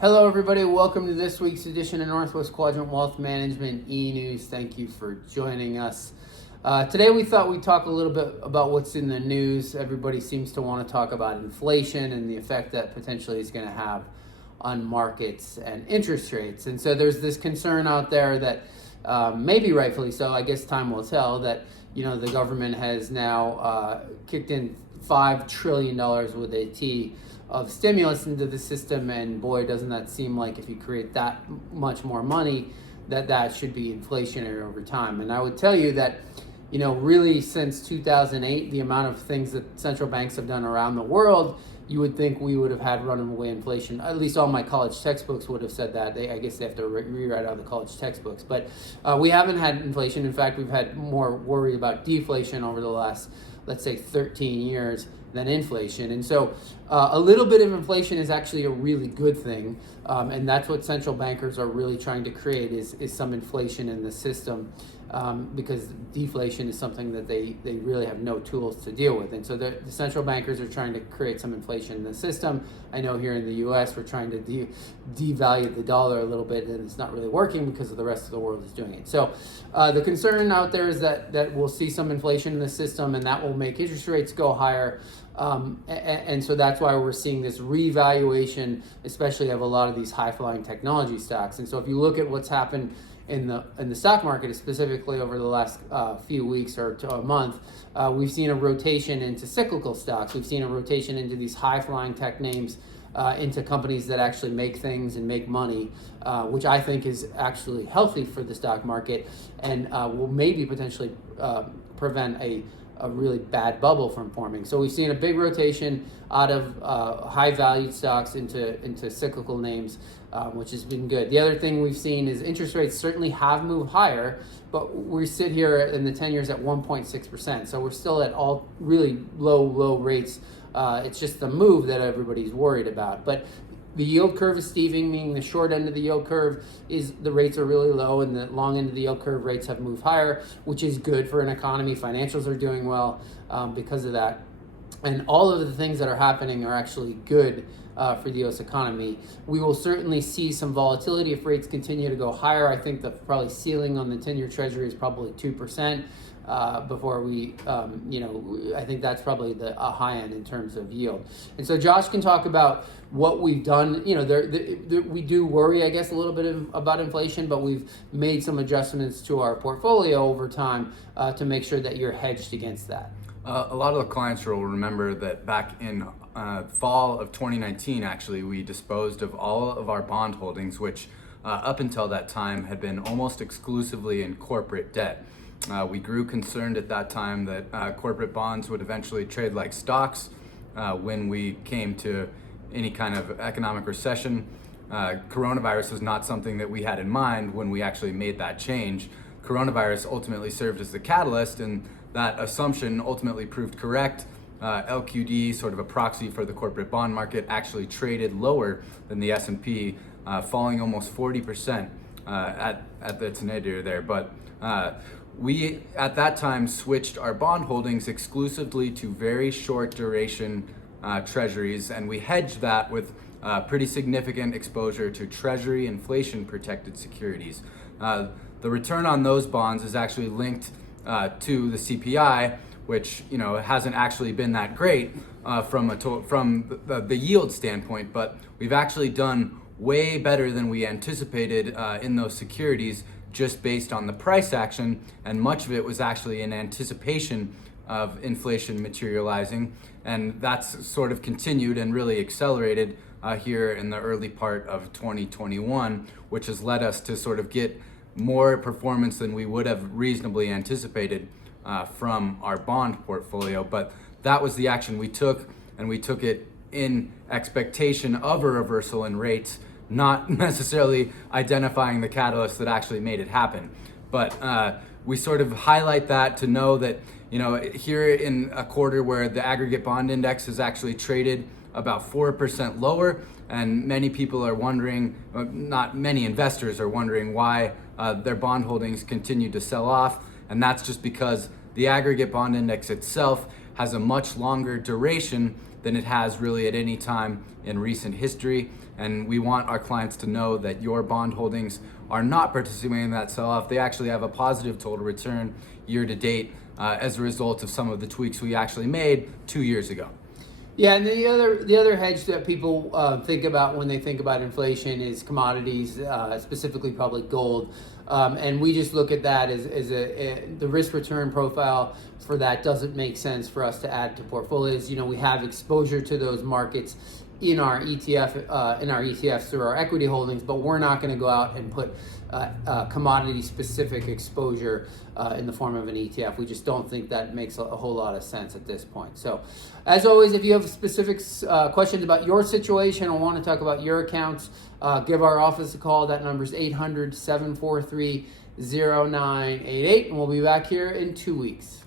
Hello, everybody. Welcome to this week's edition of Northwest Quadrant Wealth Management E-News. Thank you for joining us. Today, we thought we'd talk a little bit about what's in the news. Everybody seems to want to talk about inflation and the effect that potentially is going to have on markets and interest rates. And so there's this concern out there that maybe rightfully so, I guess time will tell, that the government has now kicked in $5 trillion with a T of stimulus into the system, and boy, doesn't that seem like if you create that much more money, that should be inflationary over time. And I would tell you that, really since 2008, the amount of things that central banks have done around the world, you would think we would have had runaway inflation. At least all my college textbooks would have said that. I guess they have to rewrite all the college textbooks. But we haven't had inflation. In fact, we've had more worry about deflation over the last, let's say, 13 years than inflation. And so a little bit of inflation is actually a really good thing. And that's what central bankers are really trying to create is some inflation in the system, because deflation is something that they really have no tools to deal with. And so the central bankers are trying to create some inflation in the system. I know here in the US, we're trying to devalue the dollar a little bit, and it's not really working because the rest of the world is doing it. So the concern out there is that we'll see some inflation in the system, and that will make interest rates go higher. And so that's why we're seeing this revaluation, especially of a lot of these high-flying technology stocks. And so if you look at what's happened in the stock market, specifically over the last few weeks or to a month, we've seen a rotation into cyclical stocks. We've seen a rotation into these high-flying tech names, into companies that actually make things and make money, which I think is actually healthy for the stock market, and will maybe potentially prevent a really bad bubble from forming. So we've seen a big rotation out of high-valued stocks into cyclical names, which has been good. The other thing we've seen is interest rates certainly have moved higher, but we sit here in the 10 years at 1.6%. So we're still at all really low rates. It's just the move that everybody's worried about. But the yield curve is steepening, meaning the short end of the yield curve the rates are really low, and the long end of the yield curve rates have moved higher, which is good for an economy. Financials are doing well because of that. And all of the things that are happening are actually good for the U.S. economy. We will certainly see some volatility if rates continue to go higher. I think the probably ceiling on the 10-year Treasury is probably 2%. Before we, I think that's probably a high end in terms of yield. And so Josh can talk about what we've done. We do worry, I guess, a little bit about inflation, but we've made some adjustments to our portfolio over time to make sure that you're hedged against that. A lot of the clients will remember that back in fall of 2019, actually, we disposed of all of our bond holdings, which up until that time had been almost exclusively in corporate debt. We grew concerned at that time that corporate bonds would eventually trade like stocks when we came to any kind of economic recession. Coronavirus was not something that we had in mind when we actually made that change. Coronavirus ultimately served as the catalyst, and that assumption ultimately proved correct. LQD, sort of a proxy for the corporate bond market, actually traded lower than the S&P, falling almost 40% at its nadir there. But we, at that time, switched our bond holdings exclusively to very short duration treasuries, and we hedged that with pretty significant exposure to treasury inflation protected securities. The return on those bonds is actually linked to the CPI, which hasn't actually been that great from the yield standpoint, but we've actually done way better than we anticipated in those securities, just based on the price action, and much of it was actually in anticipation of inflation materializing, and that's sort of continued and really accelerated here in the early part of 2021, which has led us to sort of get more performance than we would have reasonably anticipated from our bond portfolio. But that was the action we took, and we took it in expectation of a reversal in rates, not necessarily identifying the catalyst that actually made it happen. But we sort of highlight that to know that, here in a quarter where the aggregate bond index has actually traded about 4% lower, and many people are wondering, not many investors are wondering why their bond holdings continue to sell off. And that's just because the aggregate bond index itself has a much longer duration than it has really at any time in recent history. And we want our clients to know that your bond holdings are not participating in that sell-off. They actually have a positive total return year to date as a result of some of the tweaks we actually made 2 years ago. Yeah, and the other hedge that people think about when they think about inflation is commodities, specifically probably gold, and we just look at that as the risk return profile for that doesn't make sense for us to add to portfolios. We have exposure to those markets in our ETFs through our equity holdings, but we're not going to go out and put commodity specific exposure in the form of an ETF. We just don't think that makes a whole lot of sense at this point. So as always, if you have specific questions about your situation or want to talk about your accounts, give our office a call. That number is 800-743-0988, and we'll be back here in 2 weeks.